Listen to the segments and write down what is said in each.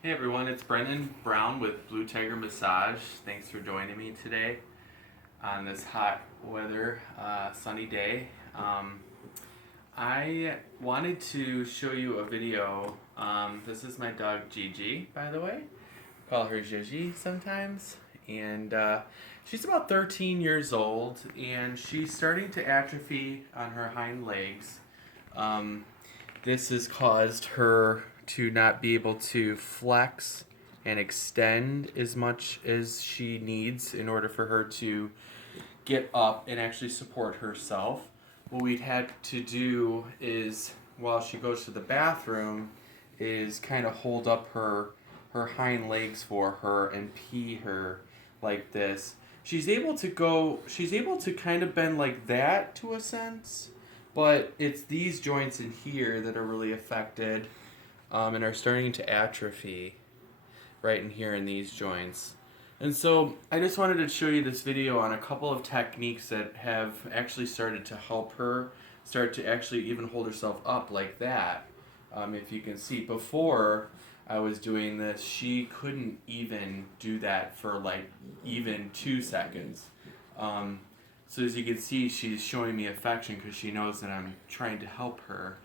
Hey everyone, it's Brendan Brown with Blue Tiger Massage. Thanks for joining me today on this hot weather, sunny day. I wanted to show you a video. This is my dog Gigi, by the way. Call her Gigi sometimes. And she's about 13 years old, and she's starting to atrophy on her hind legs. Um, this has caused her to not be able to flex and extend as much as she needs in order for her to get up and actually support herself. What we'd had to do is, while she goes to the bathroom, is kind of hold up her hind legs for her and pee her like this. She's able to kind of bend like that to a sense, but it's these joints in here that are really affected, and are starting to atrophy right in here in these joints. And so I just wanted to show you this video on a couple of techniques that have actually started to help her start to actually even hold herself up like that. If you can see, before I was doing this, she couldn't even do that for like even 2 seconds. So as you can see, she's showing me affection because she knows that I'm trying to help her.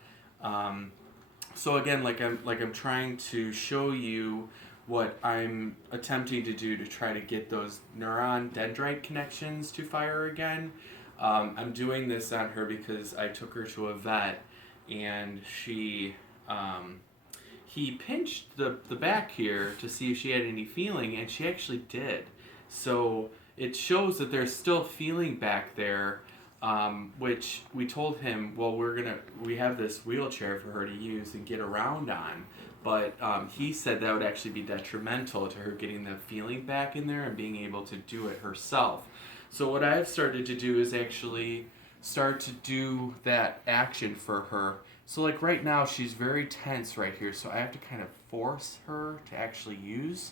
So again, like I'm trying to show you what I'm attempting to do to try to get those neuron dendrite connections to fire again. I'm doing this on her because I took her to a vet, and he pinched the back here to see if she had any feeling, and she actually did. So it shows that there's still feeling back there, which we told him, well, we have this wheelchair for her to use and get around on. But he said that would actually be detrimental to her getting the feeling back in there and being able to do it herself. So what I've started to do is actually start to do that action for her. So like right now she's very tense right here, so I have to kind of force her to actually use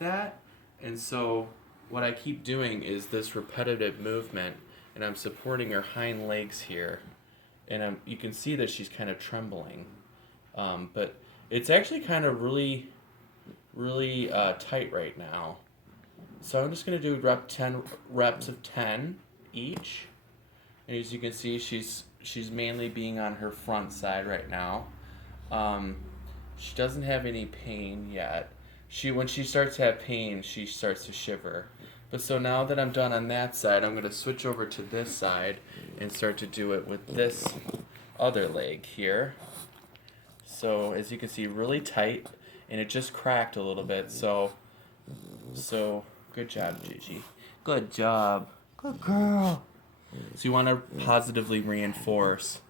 that. And so what I keep doing is this repetitive movement, and I'm supporting her hind legs here, and you can see that she's kind of trembling, but it's actually kind of really tight right now. So I'm just gonna do 10 reps of 10 each, and as you can see, she's mainly being on her front side right now. Um, she doesn't have any pain yet. When she starts to have pain, she starts to shiver. But so now that I'm done on that side, I'm gonna switch over to this side and start to do it with this other leg here. So as you can see, really tight, and it just cracked a little bit. So good job, Gigi. Good job. Good girl. So you want to positively reinforce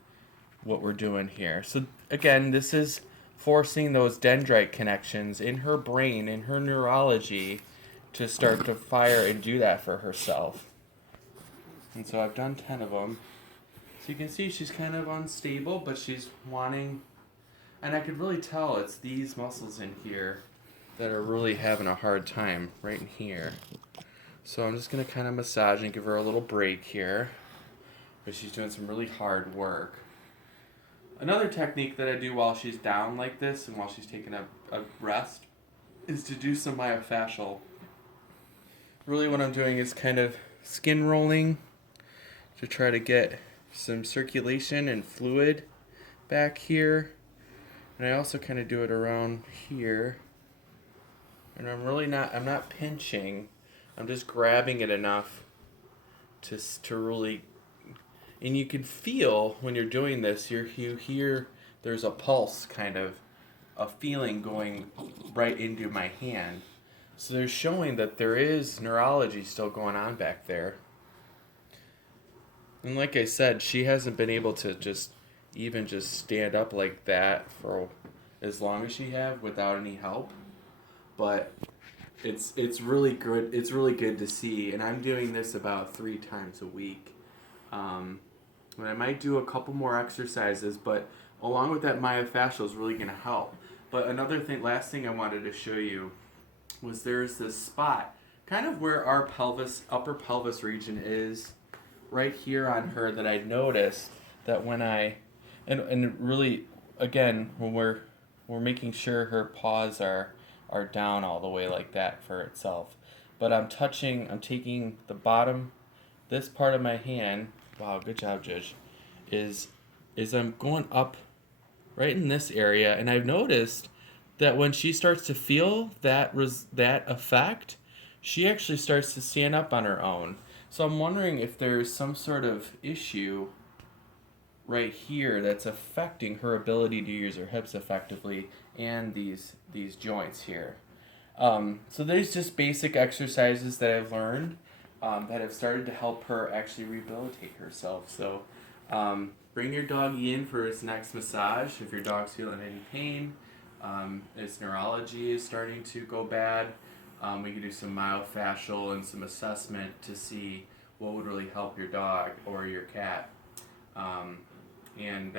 what we're doing here. So again, this is forcing those dendrite connections in her brain, in her neurology, to start to fire and do that for herself. And so I've done 10 of them. So you can see she's kind of unstable, but she's wanting, and I could really tell it's these muscles in here that are really having a hard time right in here. So I'm just going to kind of massage and give her a little break here, but she's doing some really hard work. Another technique that I do while she's down like this and while she's taking a rest is to do some myofascial. Really what I'm doing is kind of skin rolling to try to get some circulation and fluid back here. And I also kind of do it around here. And I'm not pinching. I'm just grabbing it enough to really, and you can feel when you're doing this, you hear there's a pulse, kind of a feeling going right into my hand. So they're showing that there is neurology still going on back there. And like I said, she hasn't been able to just stand up like that for as long as she have without any help. But it's really good. It's really good to see, and I'm doing this about 3 times a week. And I might do a couple more exercises, but along with that, myofascial is really going to help. But another thing, last thing I wanted to show you was there's this spot, kind of where our upper pelvis region is, right here on her, that I noticed that when and really, again, when we're making sure her paws are are down all the way like that for itself. But I'm taking the bottom, this part of my hand. Wow, good job, Judge. Is I'm going up right in this area, and I've noticed that when she starts to feel that effect, she actually starts to stand up on her own. So I'm wondering if there's some sort of issue right here that's affecting her ability to use her hips effectively and these joints here. So there's just basic exercises that I've learned that have started to help her actually rehabilitate herself. So bring your doggy in for his next massage if your dog's feeling any pain. His neurology is starting to go bad. We can do some myofascial and some assessment to see what would really help your dog or your cat. And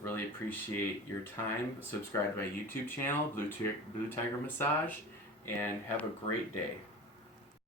really appreciate your time. Subscribe to my YouTube channel, Blue Tiger Massage, and have a great day.